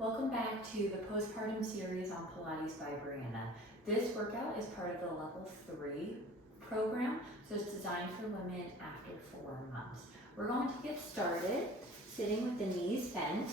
Welcome back to the Postpartum series on Pilates by Brianna. This workout is part of the Level 3 program, so it's designed for women after 4 months. We're going to get started sitting with the knees bent,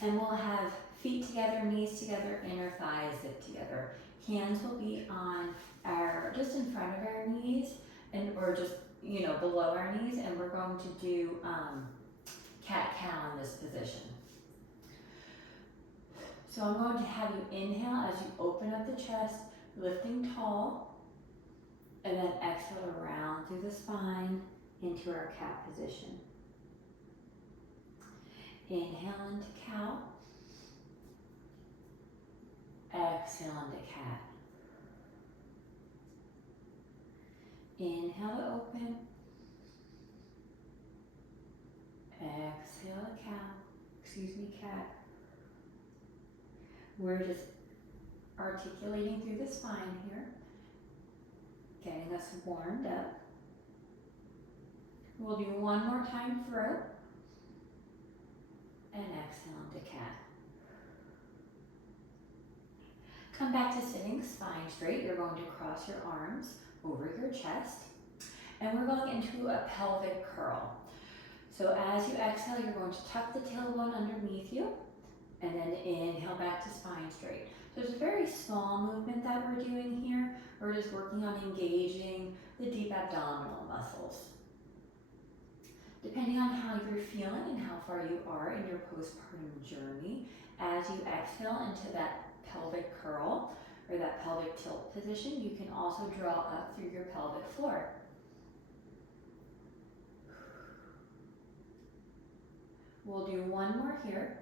and we'll have feet together, knees together, inner thighs zipped together. Hands will be on just in front of our knees, or just below our knees, and we're going to do cat-cow in this position. So I'm going to have you inhale as you open up the chest, lifting tall, and then exhale around through the spine into our cat position. Inhale into cow, exhale into cat. Inhale to open, exhale to cat. We're just articulating through the spine here, getting us warmed up. We'll do one more time through, and exhale into cat. Come back to sitting spine straight. You're going to cross your arms over your chest, and we're going into a pelvic curl. So as you exhale, you're going to tuck the tailbone underneath you, and then inhale back to spine straight. So it's a very small movement that we're doing here. We're just working on engaging the deep abdominal muscles. Depending on how you're feeling and how far you are in your postpartum journey, as you exhale into that pelvic curl or that pelvic tilt position, you can also draw up through your pelvic floor. We'll do one more here.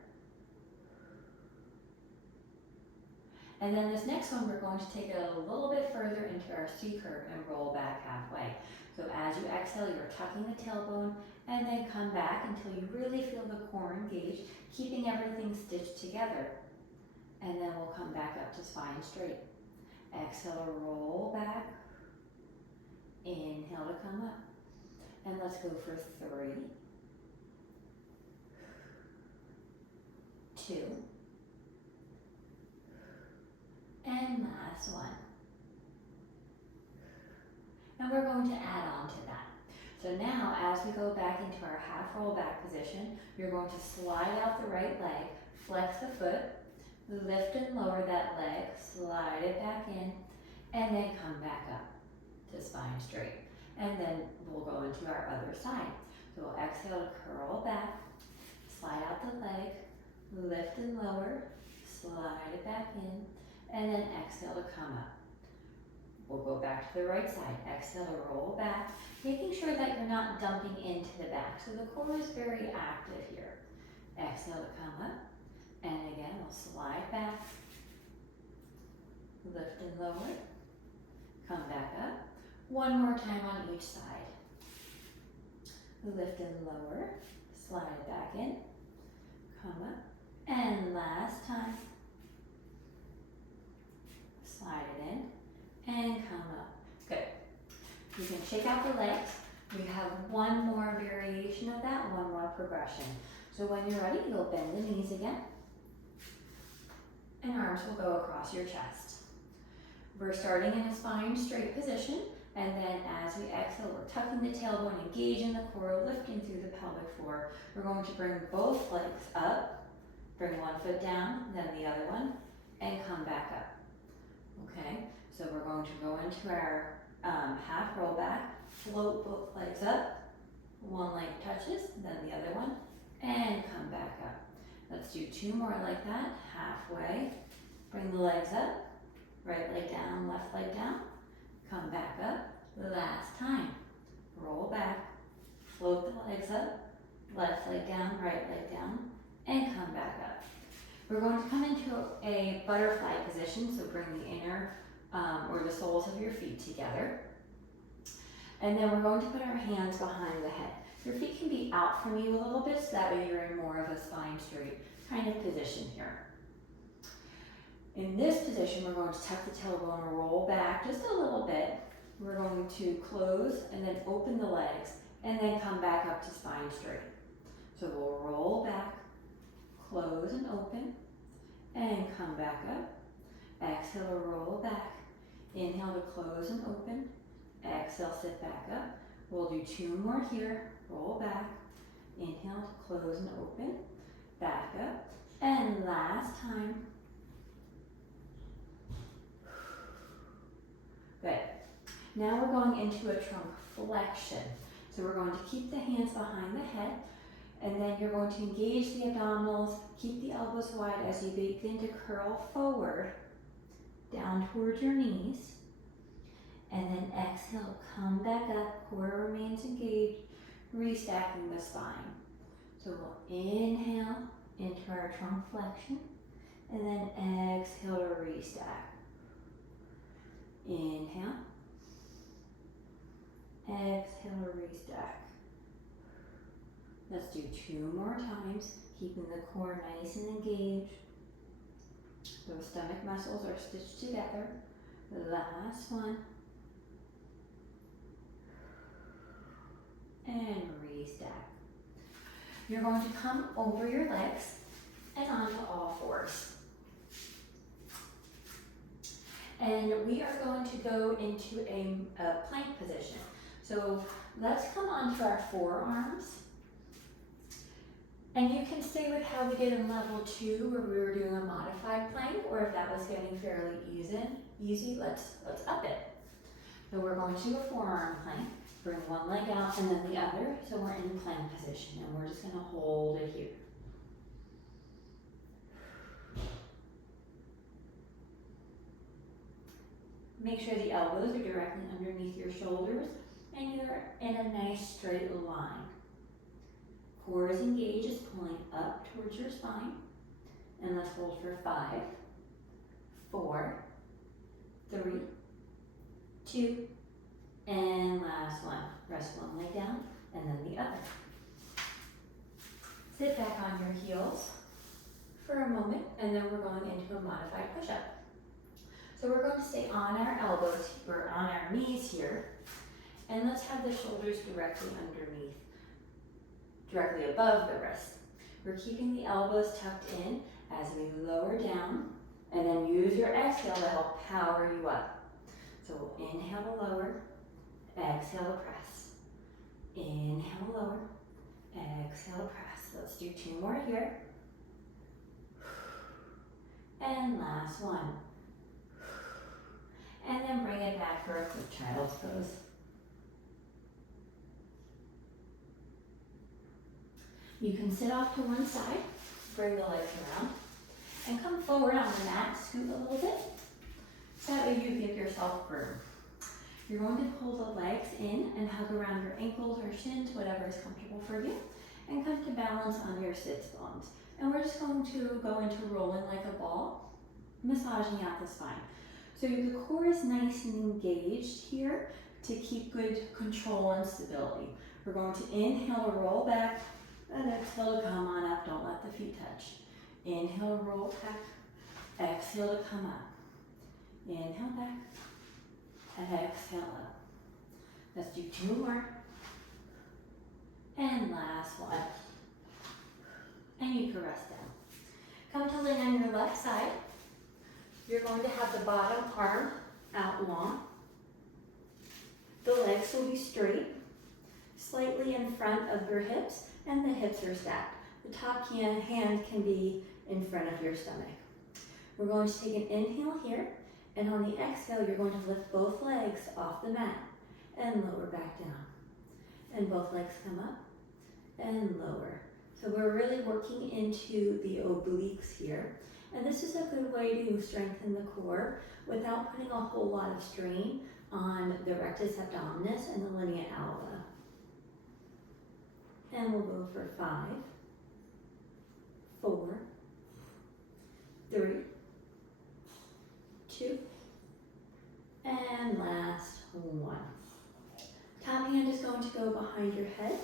And then this next one, we're going to take it a little bit further into our C curve and roll back halfway. So as you exhale, you're tucking the tailbone and then come back until you really feel the core engaged, keeping everything stitched together. And then we'll come back up to spine straight. Exhale to roll back. Inhale to come up. And let's go for 3, 2, and last one. And we're going to add on to that. So now as we go back into our half roll back position, you're going to slide out the right leg, flex the foot, lift and lower that leg, slide it back in, and then come back up to spine straight. And then we'll go into our other side. So we'll exhale to curl back, slide out the leg, lift and lower, slide it back in, and then exhale to come up. We'll go back to the right side. Exhale to roll back, making sure that you're not dumping into the back. So the core is very active here. Exhale to come up, and again, we'll slide back, lift and lower, come back up. One more time on each side. Lift and lower, slide it back in, come up, and last time. Slide it in and come up. Good. You can shake out the legs. We have one more variation of that, one more progression. So when you're ready, you'll bend the knees again, and arms will go across your chest. We're starting in a spine straight position, and then as we exhale, we're tucking the tailbone, engaging the core, lifting through the pelvic floor. We're going to bring both legs up, bring one foot down, then the other one, and come back up. Okay, so we're going to go into our half roll back, float both legs up, one leg touches, then the other one, and come back up. Let's do 2 more like that, halfway, bring the legs up, right leg down, left leg down, come back up, last time, roll back, float the legs up, left leg down, right leg down, and come back up. We're going to come into a butterfly position, so bring the inner or the soles of your feet together. And then we're going to put our hands behind the head. Your feet can be out from you a little bit, so that way you're in more of a spine straight kind of position here. In this position, we're going to tuck the tailbone and roll back just a little bit. We're going to close and then open the legs and then come back up to spine straight. So we'll roll back, close and open, and come back up. Exhale to roll back. Inhale to close and open. Exhale, sit back up. We'll do 2 more here. Roll back. Inhale to close and open. Back up. And last time. Good. Now we're going into a trunk flexion. So we're going to keep the hands behind the head, and then you're going to engage the abdominals, keep the elbows wide as you begin to curl forward, down towards your knees, and then exhale, come back up, core remains engaged, restacking the spine. So we'll inhale into our trunk flexion, and then exhale to restack. Inhale. Exhale to restack. Let's do 2 more times, keeping the core nice and engaged. Those stomach muscles are stitched together. The last one. And restack. You're going to come over your legs and onto all fours. And we are going to go into a plank position. So let's come onto our forearms. And you can stay with how we did in level 2 where we were doing a modified plank, or if that was getting fairly easy, let's up it. So we're going to do a forearm plank. Bring one leg out and then the other. So we're in plank position and we're just going to hold it here. Make sure the elbows are directly underneath your shoulders and you're in a nice straight line. Core is engaged, is pulling up towards your spine. And let's hold for 5, 4, 3, 2, and last one. Rest one leg down and then the other. Sit back on your heels for a moment and then we're going into a modified push-up. So we're going to stay on our elbows, or on our knees here, and let's have the shoulders directly underneath, directly above the wrist. We're keeping the elbows tucked in as we lower down, and then use your exhale to help power you up. So we'll inhale to lower, exhale to press. Inhale to lower, exhale to press. Let's do 2 more here. And last one. And then bring it back for a quick child's pose. You can sit off to one side, bring the legs around, and come forward on the mat, scoot a little bit, so that way you give yourself room. You're going to pull the legs in and hug around your ankles or shins, whatever is comfortable for you, and come to balance on your sits bones. And we're just going to go into rolling like a ball, massaging out the spine. So the core is nice and engaged here to keep good control and stability. We're going to inhale to roll back and exhale to come on up. Don't let the feet touch. Inhale to roll back, exhale to come up. Inhale back and exhale up. Let's do 2 more. And last one. And you can rest down. Come to lay on your left side. You're going to have the bottom arm out long. The legs will be straight, slightly in front of your hips, and the hips are stacked. The top hand can be in front of your stomach. We're going to take an inhale here, and on the exhale, you're going to lift both legs off the mat and lower back down. And both legs come up and lower. So we're really working into the obliques here. And this is a good way to strengthen the core without putting a whole lot of strain on the rectus abdominis and the linea alba. And we'll go for 5, 4, 3, 2, and last one. Top hand is going to go behind your head.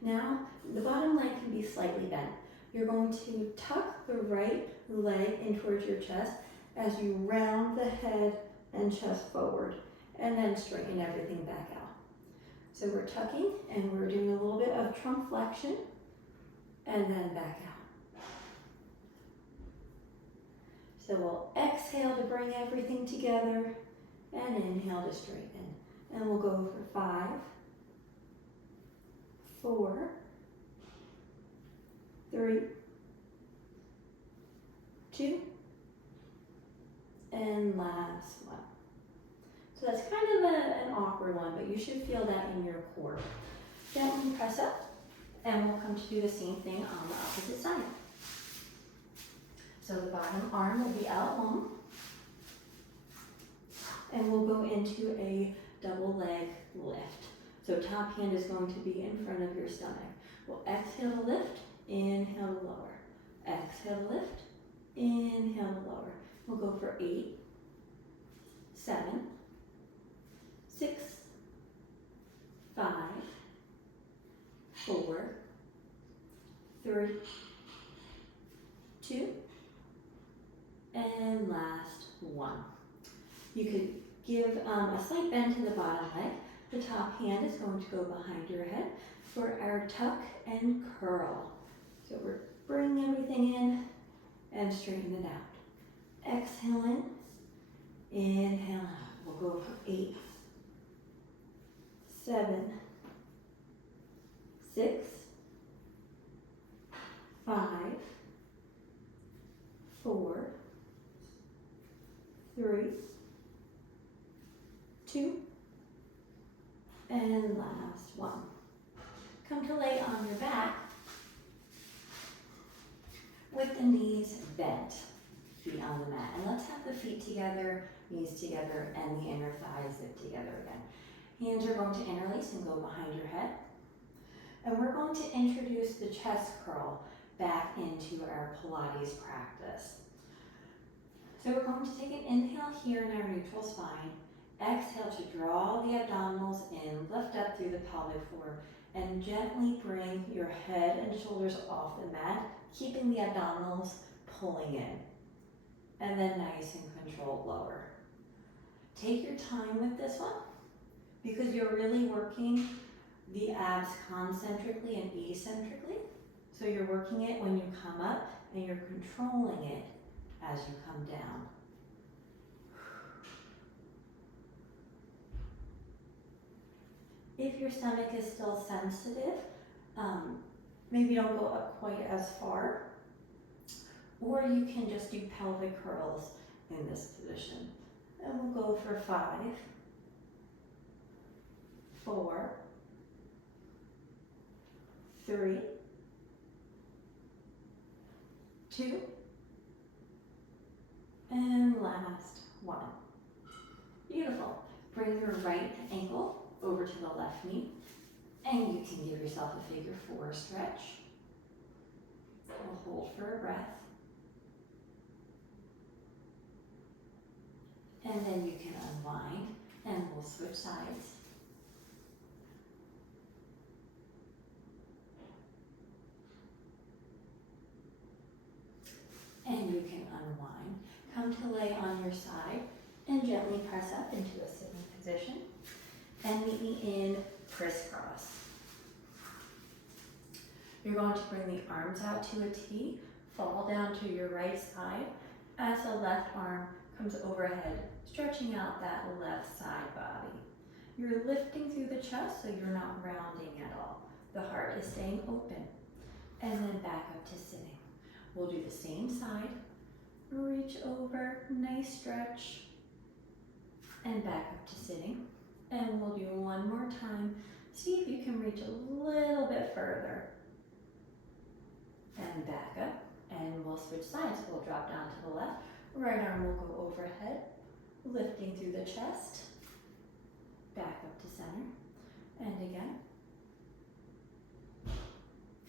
Now, the bottom leg can be slightly bent. You're going to tuck the right leg in towards your chest as you round the head and chest forward, and then straighten everything back out. So we're tucking and we're doing a little bit of trunk flexion and then back out. So we'll exhale to bring everything together and inhale to straighten. And we'll go for 5, 4, 3, 2, and last one. So that's kind of an awkward one, but you should feel that in your core. Gently press up, and we'll come to do the same thing on the opposite side. So the bottom arm will be out long, and we'll go into a double leg lift. So top hand is going to be in front of your stomach. We'll exhale to lift, inhale to lower. Exhale to lift, inhale to lower. We'll go for 8, 7, 6, 5, 4, 3, 2, and last one. You could give a slight bend to the bottom leg. The top hand is going to go behind your head for our tuck and curl. So we're bringing everything in and straighten it out. Exhale in, inhale out. We'll go for 8, 7, 6, 5, 4, 3, 2, and last one. Come to lay on your back with the knees bent, feet on the mat. And let's have the feet together, knees together, and the inner thighs zip together again. Hands are going to interlace and go behind your head. And we're going to introduce the chest curl back into our Pilates practice. So we're going to take an inhale here in our neutral spine. Exhale to draw the abdominals in, lift up through the pelvic floor, and gently bring your head and shoulders off the mat, keeping the abdominals pulling in. And then nice and controlled lower. Take your time with this one because you're really working the abs concentrically and eccentrically. So you're working it when you come up and you're controlling it as you come down. If your stomach is still sensitive, maybe don't go up quite as far, or you can just do pelvic curls in this position. And we'll go for 5, 4, 3, 2, and last one. Beautiful. Bring your right ankle over to the left knee, and you can give yourself a figure 4 stretch. We'll hold for a breath. And then you can unwind, and we'll switch sides. And you can unwind. Come to lay on your side and gently press up into a sitting position. And meet me in crisscross. You're going to bring the arms out to a T, fall down to your right side as the left arm comes overhead, stretching out that left side body. You're lifting through the chest so you're not rounding at all. The heart is staying open. And then back up to sitting. We'll do the same side. Reach over, nice stretch, and back up to sitting. And we'll do one more time. See if you can reach a little bit further. And back up, and we'll switch sides. We'll drop down to the left. Right arm will go overhead, lifting through the chest. Back up to center. And again.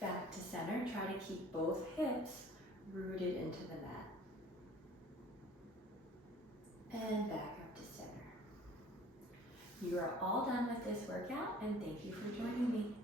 Back to center. Try to keep both hips rooted into the mat. And back up to center. You are all done with this workout, and thank you for joining me.